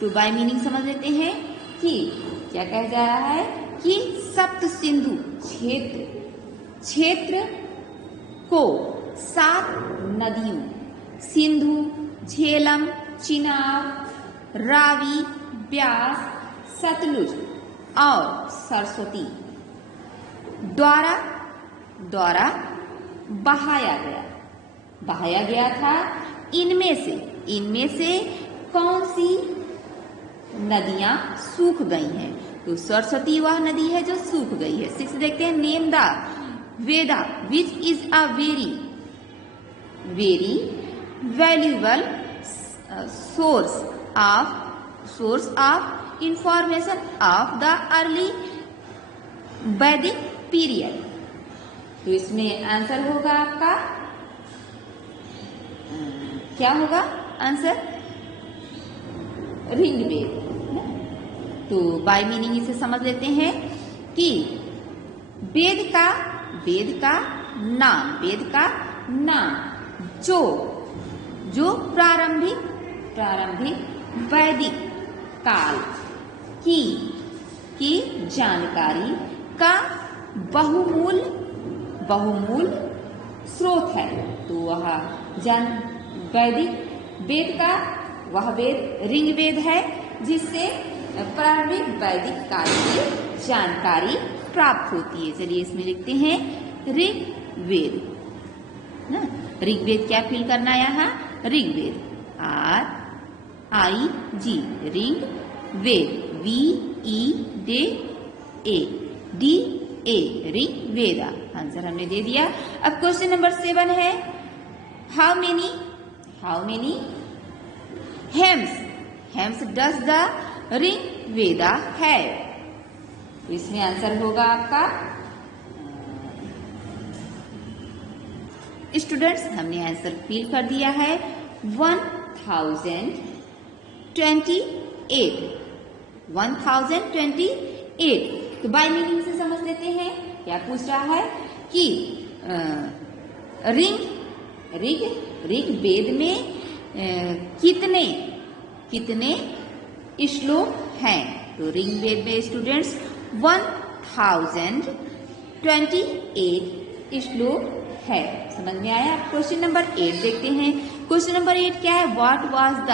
तो bye meaning समझ लेते हैं कि क्या कहा जा रहा है कि सप्त सिंधु क्षेत्र को 7 नदियों सिंधु, झेलम, चिनाब, रावी, ब्यास, सतलुज और सरस्वती द्वारा बहाया गया था। इनमें से कौन सी नदियां सूख गई हैं? तो सरस्वती वह नदी है जो सूख गई है। 6 देखते हैं, name the Veda which is a very valuable source of information of the early वैदिक पीरियड। तो इसमें आंसर होगा आपका क्या होगा आंसर? ऋग्वेद। तो बाय मीनिंग इसे समझ लेते हैं कि वेद का नाम जो प्रारंभिक वैदिक काल की जानकारी का बहुमूल स्रोत है। तो वह वैदिक वेद का वह वेद ऋग्वेद है जिससे प्रारंभिक वैदिक काल की जानकारी प्राप्त होती है। चलिए इसमें लिखते हैं ऋग्वेद। ऋग्वेद क्या फील करना है यहाँ? Rigveda RIG Rigveda VEDA Rigveda. Answer हमने दे दिया। अब क्वेश्चन नंबर 7 है how many hymns does the Rigveda है? तो इसमें आंसर होगा आपका स्टूडेंट्स हमने आंसर फिल कर दिया है 1028। तो बाय मीनिंग से समझ लेते हैं क्या पूछ रहा है कि ऋग्वेद में कितने श्लोक हैं? तो ऋग्वेद में स्टूडेंट्स 1028 श्लोक है। समझ में आया? क्वेश्चन नंबर 8 देखते हैं। क्वेश्चन नंबर 8 क्या है? What was the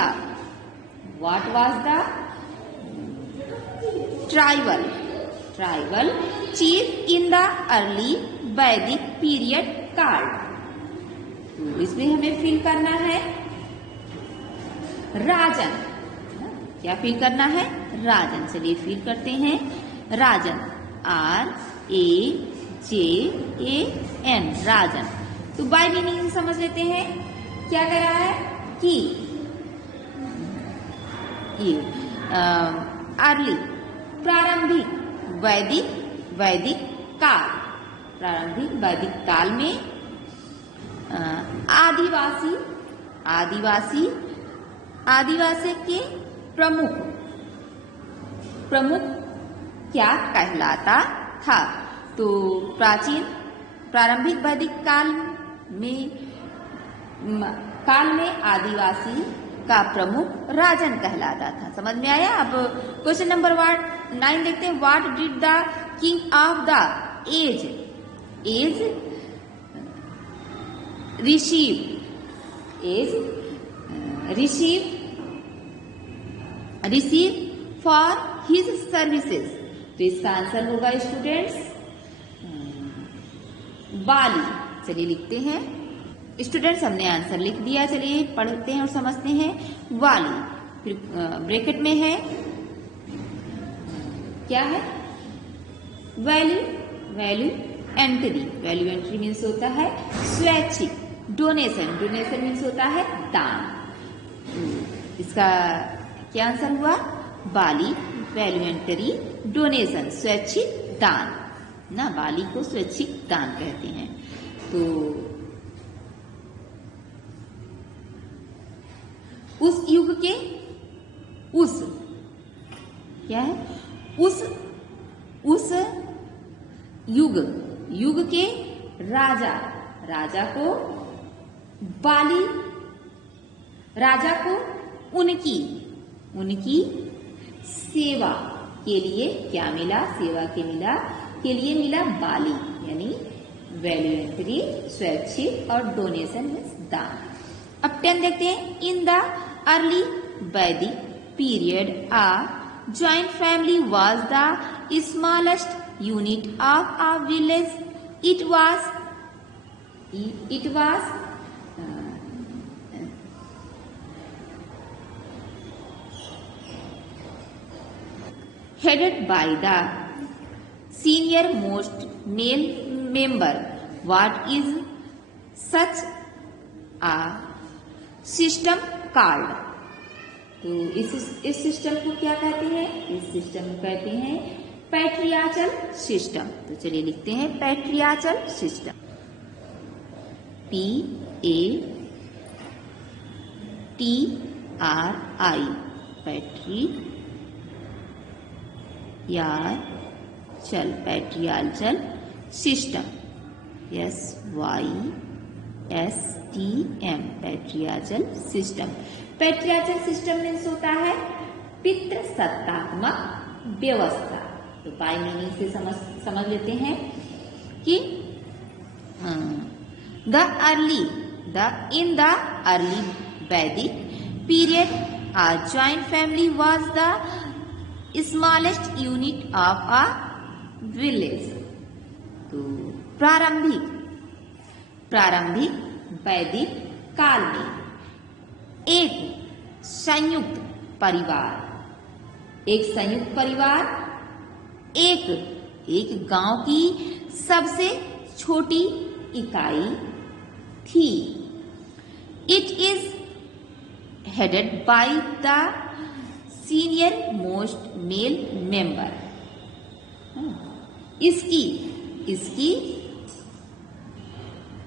tribal chief in the early Vedic period card? इसमें हमें फिल करना है राजन। क्या फिल करना है? राजन। चलिए फिल करते हैं राजन RAJAN राजन। तो बाय मीनिंग से समझ लेते हैं क्या कह रहा है कि ये अर्ली प्रारंभिक वैदिक काल में आदिवासी के प्रमुख क्या कहलाता था? तो प्रारंभिक वैदिक काल में आदिवासी का प्रमुख राजन कहलाता था। समझ में आया? अब क्वेश्चन नंबर 9 देखते हैं। What did the king of the age receive for his services? तो इसका आंसर होगा स्टूडेंट्स बाली। चलिए लिखते हैं स्टूडेंट्स हमने आंसर लिख दिया। चलिए पढ़ते हैं और समझते हैं। वाली फिर ब्रैकेट में है क्या है? वैल्यू एंट्री मीन्स होता है स्वैच्छिक। डोनेशन मीन्स होता है दान। इसका क्या आंसर हुआ? बाली वैल्यूएंटरी डोनेशन स्वैच्छिक दान ना, बाली को स्वैच्छिक दान कहते हैं। तो उस युग के क्या है? उस युग के राजा को उनकी सेवा के लिए क्या मिला, सेवा के लिए मिला बाली, यानी वैल्यू एंट्री स्वैच्छिक और डोनेशन मीन्स दान। अब 10 देखते हैं। In the early Vedic period a joint family was the smallest unit of a village. It was headed by the senior most male member. What is such a system called? तो इस system को क्या कहते हैं? इस सिस्टम को कहते हैं पैट्रियार्चल सिस्टम। तो चलिए लिखते हैं patriarchal system. PATRI patriarchal system. SYSTM patriarchal system. Patriarchal system means होता है पितृसत्तात्मक व्यवस्था। तो बाय मीनिंग से समझ लेते हैं कि in the early Vedic period a joint family was the smallest unit of a village। तो प्रारंभिक वैदिक काल में एक संयुक्त परिवार एक गांव की सबसे छोटी इकाई थी। It is headed by the senior most male member. इसकी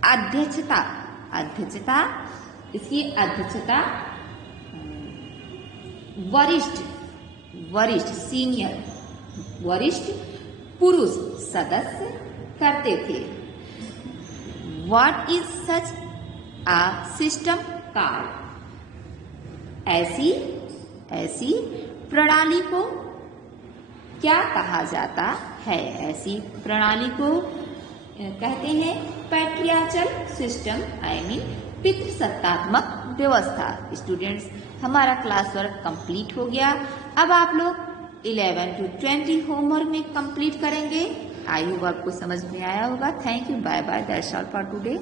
अध्यक्षता वरिष्ठ पुरुष सदस्य करते थे। What is such a system called? ऐसी प्रणाली को क्या कहा जाता है? ऐसी प्रणाली को कहते हैं पैट्रियार्चल सिस्टम, आई मीन पितृसत्तात्मक व्यवस्था। स्टूडेंट्स, हमारा क्लास वर्क कंप्लीट हो गया। अब आप लोग 11 to 20 होमवर्क में कंप्लीट करेंगे। आई होप आपको समझ में आया होगा। Thank you, bye bye, that's all for today.